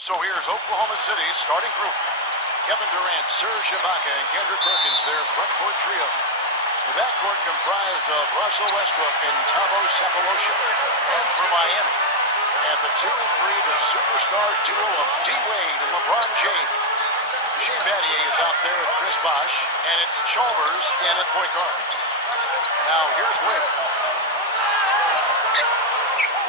So here's Oklahoma City's starting group. Kevin Durant, Serge Ibaka, and Kendrick Perkins, their front court trio. The backcourt comprised of Russell Westbrook and Thabo Sefolosha. And for Miami, at the 2 and 3, the superstar duo of D-Wade and LeBron James. Shane Battier is out there with Chris Bosh, and it's Chalmers in at point guard. Now here's Wade.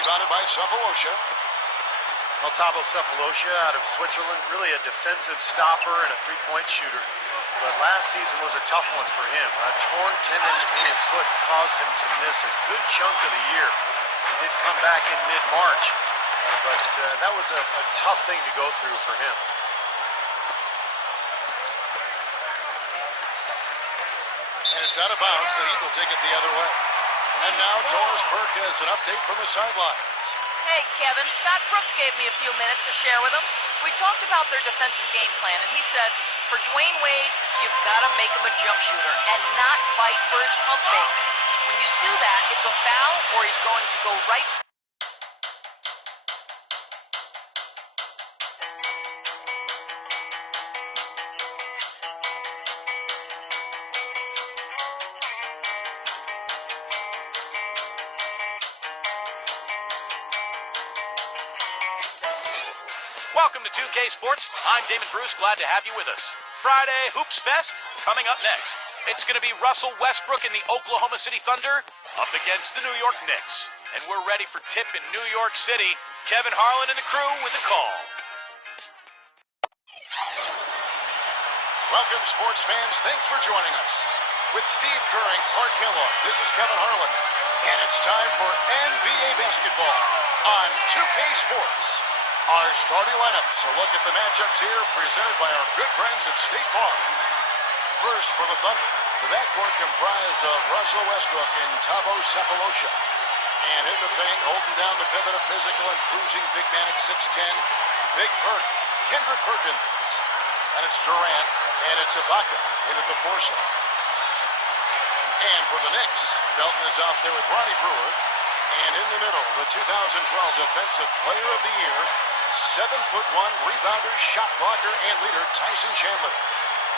Rebounded by Sefolosha. Well, Thabo Sefolosha out of Switzerland, really a defensive stopper and a three-point shooter. But last season was a tough one for him. A torn tendon in his foot caused him to miss a good chunk of the year. He did come back in mid-March, but that was a tough thing to go through for him. And it's out of bounds. The Heat will take it the other way. And now Doris Burke has an update from the sidelines. Hey, Kevin, Scott Brooks gave me a few minutes to share with him. We talked about their defensive game plan, and he said, for Dwayne Wade, you've got to make him a jump shooter and not bite for his pump fakes. When you do that, it's a foul or he's going to go right. Welcome to 2K Sports. I'm Damon Bruce, glad to have you with us. Friday Hoops Fest coming up next. It's going to be Russell Westbrook and the Oklahoma City Thunder up against the New York Knicks. And we're ready for tip in New York City. Kevin Harlan and the crew with the call. Welcome, sports fans. Thanks for joining us. With Steve Kerr and Clark Kellogg, this is Kevin Harlan. And it's time for NBA basketball on 2K Sports. Our starting lineups, a look at the matchups here, presented by our good friends at State Farm. First, for the Thunder, the backcourt comprised of Russell Westbrook and Thabo Sefolosha. And in the paint, holding down the pivot of physical and cruising big man at 6'10", Big Perk, Kendrick Perkins. And it's Durant, and it's Ibaka in at the foursome. And for the Knicks, Felton is out there with Ronnie Brewer. And in the middle, the 2012 Defensive Player of the Year, 7'1", rebounder, shot blocker, and leader Tyson Chandler.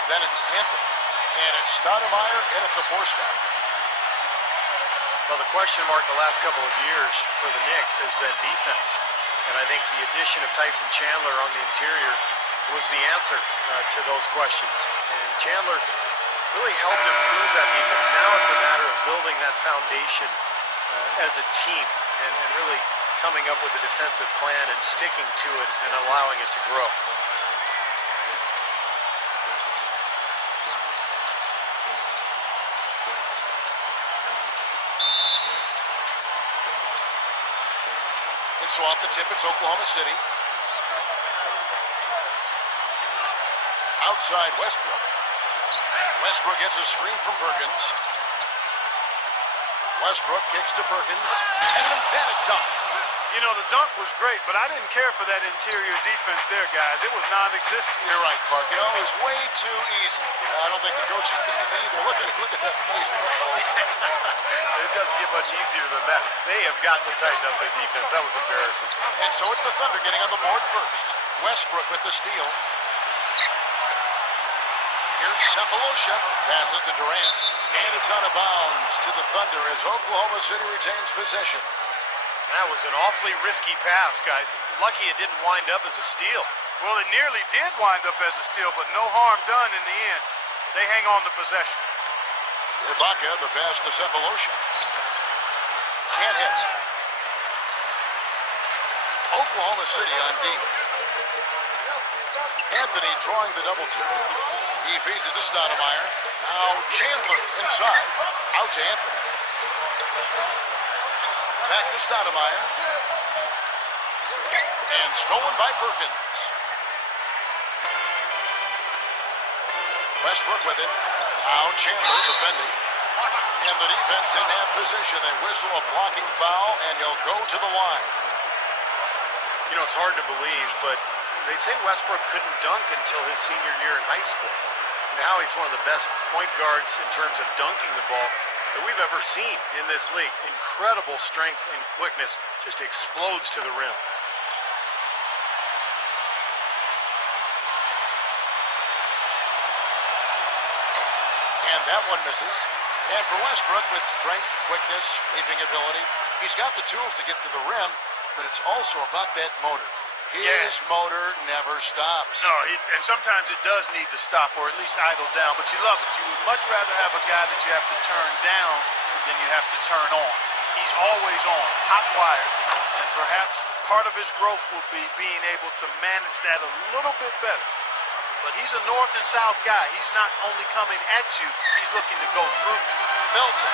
Then it's Anthony, and it's Stoudemire in at the four spot. Well, the question mark the last couple of years for the Knicks has been defense. And I think the addition of Tyson Chandler on the interior was the answer to those questions. And Chandler really helped improve that defense. Now it's a matter of building that foundation as a team and really coming up with a defensive plan and sticking to it and allowing it to grow. And so off the tip, it's Oklahoma City. Outside Westbrook. Westbrook gets a screen from Perkins. Westbrook kicks to Perkins, and an emphatic dunk. You know, the dunk was great, but I didn't care for that interior defense there, guys. It was non-existent. You're right, Clark. You know, it was way too easy. I don't think the coach either. Look at that face. It doesn't get much easier than that. They have got to tighten up their defense. That was embarrassing. And so it's the Thunder getting on the board first. Westbrook with the steal. Here's Sefolosha. Passes to Durant. And it's out of bounds to the Thunder as Oklahoma City retains possession. That was an awfully risky pass, guys. Lucky it didn't wind up as a steal. Well, it nearly did wind up as a steal, but no harm done in the end. They hang on to possession. Ibaka, the pass to Sefolosha. Can't hit. Oklahoma City on D. Anthony drawing the double team. He feeds it to Stoudemire. Now Chandler inside. Out to Anthony. Back to Stoudemire. And stolen by Perkins. Westbrook with it. Now Chandler defending. And the defense didn't have position. They whistle a blocking foul, and he'll go to the line. You know, it's hard to believe, but they say Westbrook couldn't dunk until his senior year in high school. Now he's one of the best point guards in terms of dunking the ball that we've ever seen in this league. Incredible strength and quickness, just explodes to the rim. And that one misses. And for Westbrook, with strength, quickness, leaping ability, he's got the tools to get to the rim, but it's also about that motor. His motor never stops. No, and sometimes it does need to stop or at least idle down, but you love it. You would much rather have a guy that you have to turn down than you have to turn on. He's always on, hot wired, and perhaps part of his growth will be being able to manage that a little bit better. But he's a north and south guy. He's not only coming at you, he's looking to go through you. Felton.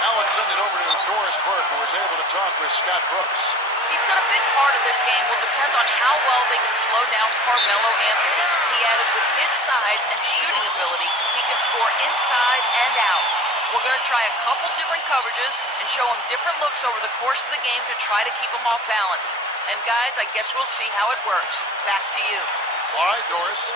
Now let's send it over to Doris Burke, who was able to talk with Scott Brooks. He said a big part of this game will depend on how well they can slow down Carmelo Anthony. He added with his size and shooting ability, he can score inside and out. We're going to try a couple different coverages and show him different looks over the course of the game to try to keep him off balance. And guys, I guess we'll see how it works. Back to you. All right, Doris.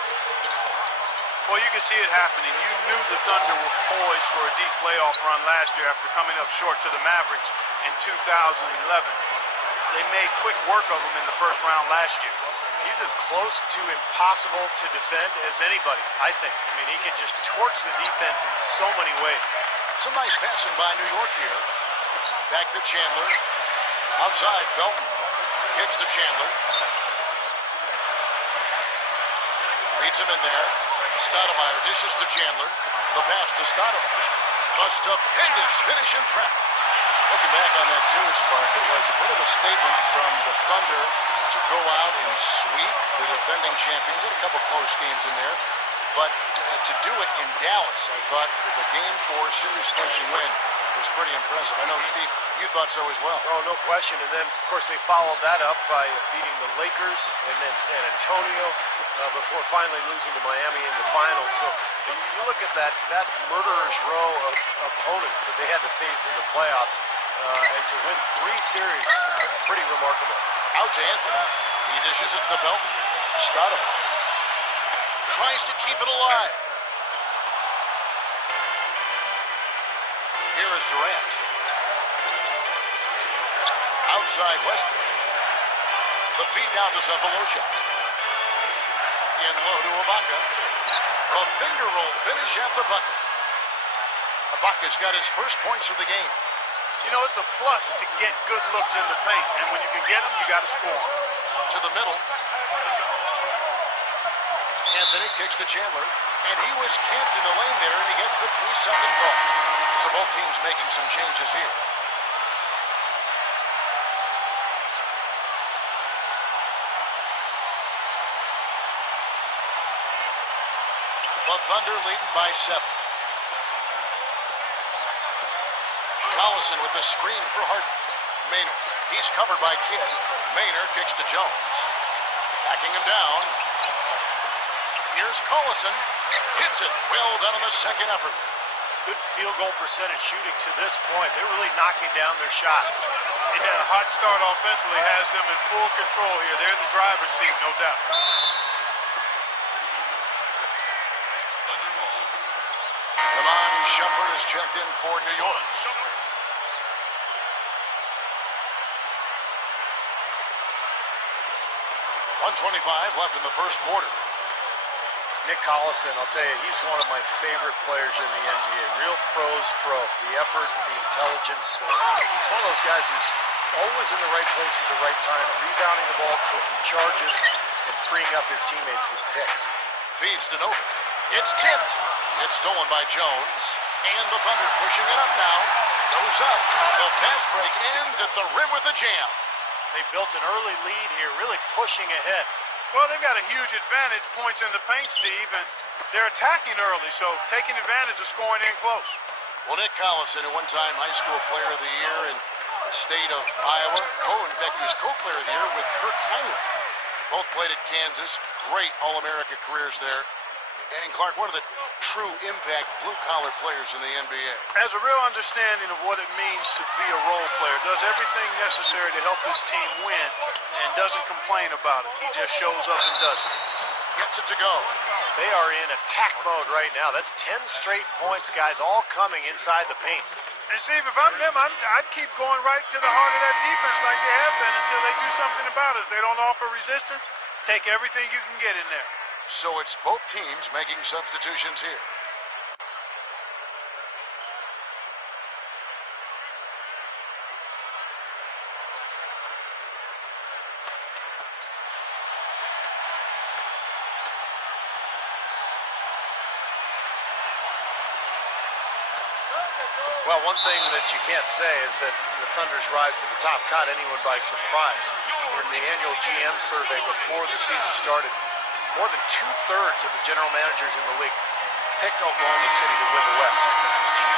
Well, you can see it happening. You knew the Thunder were poised for a deep playoff run last year after coming up short to the Mavericks in 2011. They made quick work of him in the first round last year. He's as close to impossible to defend as anybody, I think. I mean, he can just torch the defense in so many ways. Some nice passing by New York here. Back to Chandler. Outside, Felton. Kicks to Chandler. Leads him in there. Stoudemire dishes to Chandler. The pass to Stoudemire. A stupendous finish in traffic. Looking back on that series, Clark, it was a bit of a statement from the Thunder to go out and sweep the defending champions. Had a couple close games in there. But to do it in Dallas, I thought, with a Game 4 series-clinching win, was pretty impressive. I know, Steve, you thought so as well. Oh, no question. And then, of course, they followed that up by beating the Lakers and then San Antonio before finally losing to Miami in the finals. So you look at that murderer's row of opponents that they had to face in the playoffs, and to win 3 series, pretty remarkable. Out to Anthony. He dishes it to Felton. Stoudemire tries to keep it alive. Here is Durant. Outside Westbrook. The feed now to Cephalosha. In low to Ibaka. A finger roll finish at the bucket. Ibaka's got his first points of the game. You know, it's a plus to get good looks in the paint, and when you can get them, you got to score. To the middle. Anthony kicks to Chandler, and he was camped in the lane there, and he gets the 3-second call. So both teams making some changes here. The Thunder leading by 7. Collison with the screen for Harden. Maynard, he's covered by Kidd. Maynard kicks to Jones. Backing him down. Here's Collison. Hits it. Well done on the second effort. Good field goal percentage shooting to this point. They're really knocking down their shots. Yeah, a hot start offensively has them in full control here. They're in the driver's seat, no doubt. Kamon Shumpert is checked in for New York. 1:25 left in the first quarter. Nick Collison, I'll tell you, he's one of my favorite players in the NBA. Real pros pro. The effort, the intelligence. He's one of those guys who's always in the right place at the right time, rebounding the ball, taking charges, and freeing up his teammates with picks. Feeds to Nova. It's tipped. It's stolen by Jones. And the Thunder pushing it up now. Goes up. The fast break ends at the rim with a jam. They built an early lead here, really pushing ahead. Well, they've got a huge advantage, points in the paint, Steve, and they're attacking early, so taking advantage of scoring in close. Well, Nick Collison, a one-time high school player of the year in the state of Iowa. In fact, he was co-player of the year with Kirk Heinrich. Both played at Kansas. Great All-America careers there. And Clark, one of the true impact blue-collar players in the NBA. Has a real understanding of what it means to be a role player. Does everything necessary to help his team win and doesn't complain about it. He just shows up and does it. Gets it to go. They are in attack mode right now. That's 10 straight points, guys, all coming inside the paint. And Steve, if I'm them, I'd keep going right to the heart of that defense like they have been until they do something about it. If they don't offer resistance, take everything you can get in there. So it's both teams making substitutions here. Well, one thing that you can't say is that the Thunder's rise to the top caught anyone by surprise. In the annual GM survey before the season started, more than 2/3 of the general managers in the league picked Oklahoma City to win the West.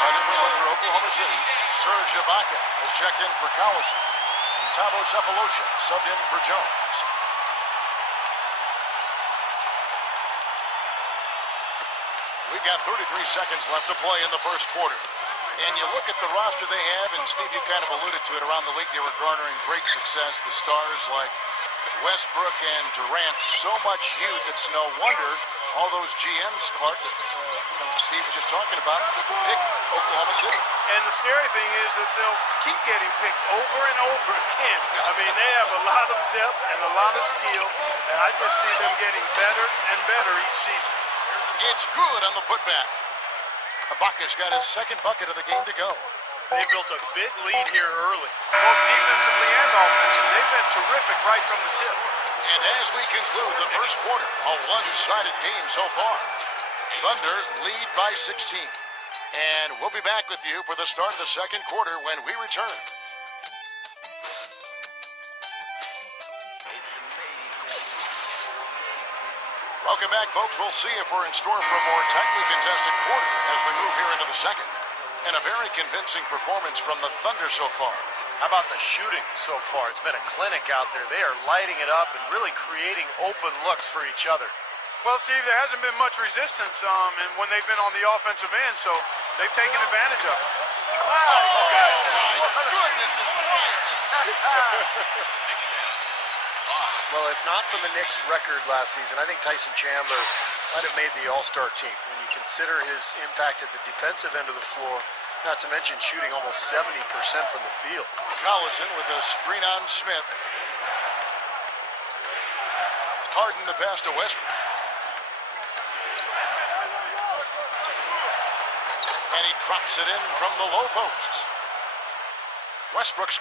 A different look for Oklahoma City. Serge Ibaka has checked in for Collison. And Thabo Cephalosha subbed in for Jones. We've got 33 seconds left to play in the first quarter. And you look at the roster they have, and Steve, you kind of alluded to it, around the league. They were garnering great success. The stars like Westbrook and Durant, so much youth, it's no wonder all those GMs, Clark, that Steve was just talking about, picked Oklahoma City. And the scary thing is that they'll keep getting picked over and over again. I mean, they have a lot of depth and a lot of skill, and I just see them getting better and better each season. It's good on the putback. Ibaka's got his second bucket of the game to go. They built a big lead here early. Both defensively and offensively, they've been terrific right from the tip. And as we conclude the first quarter, a one-sided game so far. Thunder lead by 16. And we'll be back with you for the start of the second quarter when we return. Welcome back, folks. We'll see if we're in store for a more tightly contested quarter as we move here into the second. And a very convincing performance from the Thunder so far. How about the shooting so far? It's been a clinic out there. They are lighting it up and really creating open looks for each other. Well, Steve, there hasn't been much resistance and when they've been on the offensive end, so they've taken advantage of it. Oh, my goodness, it's right. Well, if not for the Knicks' record last season, I think Tyson Chandler might have made the All-Star team. When you consider his impact at the defensive end of the floor, not to mention shooting almost 70% from the field. Collison with a screen on Smith. Harden the pass to Westbrook. And he drops it in from the low post. Westbrook's